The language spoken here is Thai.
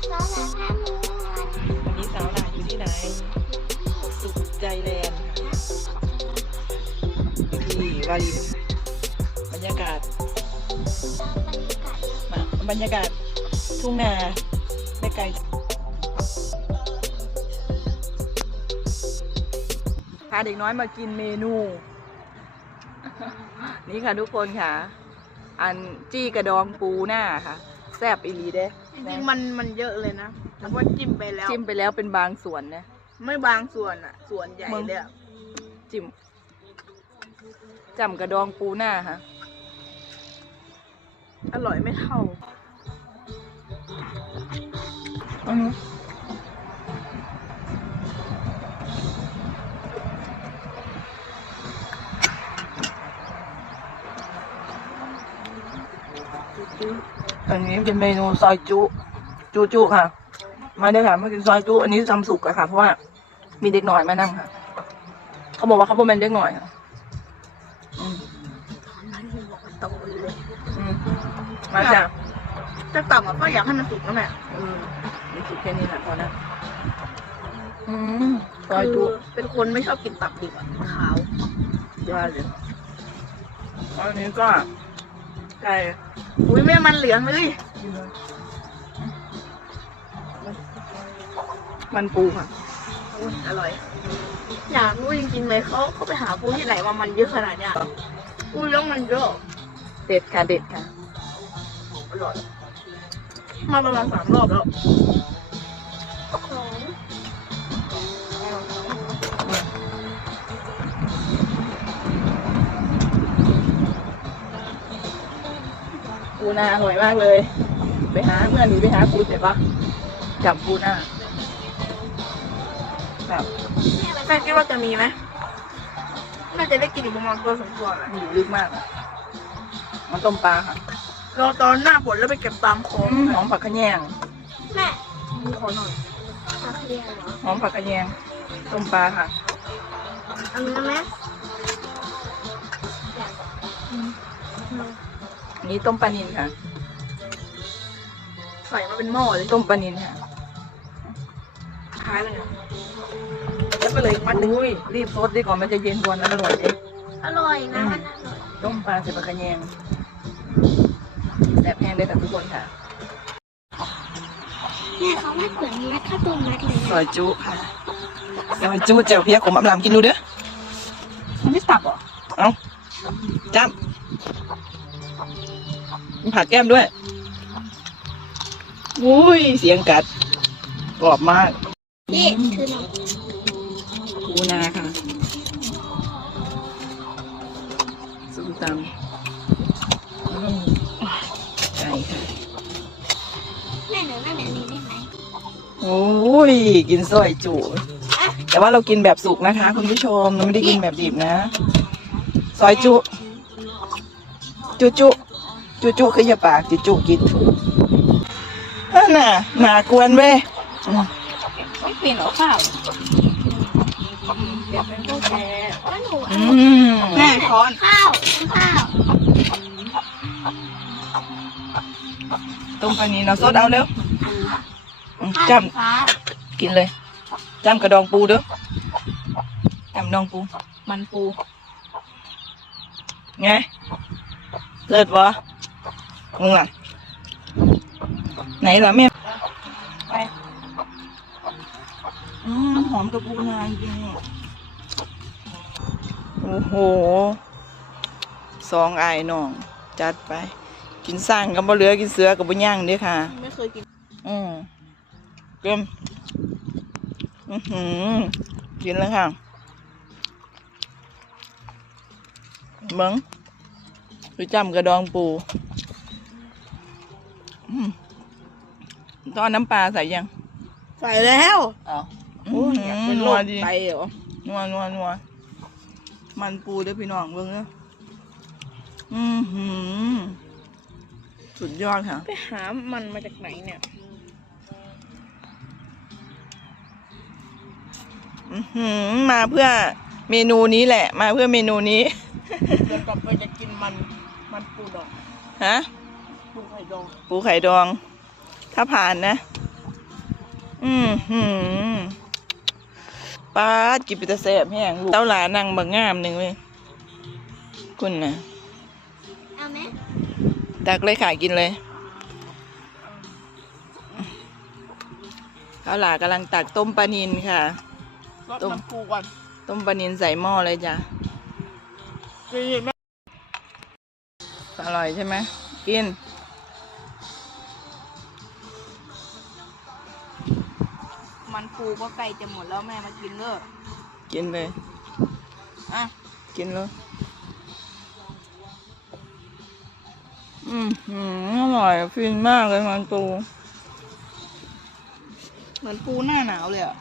วันนี้สาวหลาอยู่ที่ไหน สุขใจแลนด์ค่ะอยู่ที่วารินบรรยากาศ บรรยากาศทุ่งนาไม่ไกลพาเด็กน้อยมากินเมนู นี่ค่ะทุกคนค่ะ อันจี้กระดองปูหน้าค่ะ แซ่บอีหลีเด้ ริงๆมันมันเยอะเลยนะแต่ว่าจิ้มไปแล้ว จิ้มไปแล้วเป็นบางส่วนนะ ไม่บางส่วนอะ ส่วนใหญ่เลยอะจิ้มจำกระดองปูหน้าค่ะ อร่อยไม่เท่าอั นนี้เป็นเมนูซอยจุจุจุค่ะ มาได้ค่ะมากินซอยจุอันนี้ทำสุกอะค่ะ เพราะว่ามีเด็กหน่อยมานั่งค่ะ เขาบอกว่าเขาเป็นเด็กหน่อยค่ะอืมอืมมาจ้ะจะต่ำอะก็อยากให้มันสุกนะแม่อืมนี่สุกแค่นี้แหละพอนะอืมซอยคืจุอเป็นคนไม่ชอบกินตับดิบอะขาวยอดเลยอันนี้ก็ไก่ อุ้ยแม่มันเหลืองเลย มันปูค่ะอุ๊ยอร่อย อยากรู้จริงๆเลยเขาเขาไปหาปูที่ไหนมามันเยอะขนาดเนี้ยปูเลี้ยงมันเยอะเด็ดค่ะเด็ดค่ะอร่อยมาประมาณสามรอบแล้ว นาอร่อยมากเลย ไปหาเมื่อหนีไปหาปูเสร็จปะจับปูนาแบบแม่คิดว่าจะมีไหมน่าจะได้กินอยู่ประมาณตัวสองตัวแหละอยู่ลึกมากอะมันต้มปลาค่ะรอตอนหน้าฝนแล้วไปเก็บตามคลหอองมหอมผักขะแยงแม่ขอหน่อยตักเรียนเหรอหอมผักขะแยงต้มปลาค่ะอันนี้นะแม่ นนี้ต้มปลานินค่ะ ใส่มาเป็นหม้อเลยต้มปลานินค่ะคล้ายเลยอะแล้วก็เลยมัดหนึ่งอุ้ยรีบซดดีก่อนมันจะเย็นกว่านั้นอร่อยเองอร่อยนะมันอร่อยต้มปลาใส่ผักขะแยงแซ่บแห้งได้แต่ทุกคนค่ะแม่เขาไม่เหมือนมัดข้าวต้มมัดเลยซอยจุค่ะซอยจุเจียวเพี้ยขมอำลำกินดูเด้อมันไม่ตับเหรอเอาจ้ำมี ผักแก้มด้วย อุ้ย เสียงกัดกรอบมากนี่คือน้องปูนาค่ะส้มตำอืมไก่ค่ะแม่หนูแม่แบบนี้ได้ไหมโอ้ย กินซอยจุแต่ว่าเรากินแบบสุกนะคะ คุณผู้ชม เราไม่ได้กินแบบดิบนะ ซอยจุ จุจุ จุจุคืออย่าปากจุจุกินนั่นน่ะหมากวนเว้ยอืมไม่เปลี่ยนหรอข้าวเดี๋ยวเป็นพวกแกว่าหนูอืมแม่ช้อนข้าวข้าวต้มปลานี้เราสดเอาเร็วอืมข้าวจ้ฟ้าำกินเลยจ้ำกระดองปูเด้อจ้ำดองปู มันปู ไงเลิศวะ มึงล่ะ ไหนล่ะแม่ไปอืมหอมกับปูนาจริงๆโอ้โหสองไอ้น้อง จัดไป กินสร้างกับบ่เหลือกินเสือกับบ่ย่างเด้อค่ะ ไม่เคยกิน อืมเกิมอือหือกินแล้วค่ะเบิ้งดูจำกระดองปูอืม ตอนน้ำปลาใส่ยัง ใส่แล้วอ๋อโอ้ยอยากเป็นโรนัวคดีไตเหรอนัวนัวนัวมันปูเด้อพี่น้องเบิ้งเด้ออือหือ สุดยอดค่ะ ไปหามันมาจากไหนเนี่ย อื้อหือ มาเพื่อเมนูนี้แหละ มาเพื่อเมนูนี้ เดี๋ยวกลับไปจะกินมัน มันปูดองฮะ ปูไข่ดองปูไข่ดอง ถ้าผ่านนะ อืมหืมป้าดกินไปแต่แสบแห้งลูกเต้าหลานั่งบักงามหนึ่งเว้ยคุณนะเอาไหมตักเลยค่ะกินเลยเต้าหลากำลังตักต้มปลานินค่ะรสน้ำปูก่อนต้มปลานินใส่หม้อเลยจ้ะนี่แม่อร่อยใช่ไหมกิน มันปูก็ใกล้จะหมดแล้วแม่มากินเด้อกินเลย อะ กินเลย อืมหืมอร่อยฟินมากเลยมันปู เหมือนปูหน้าหนาวเลยอะ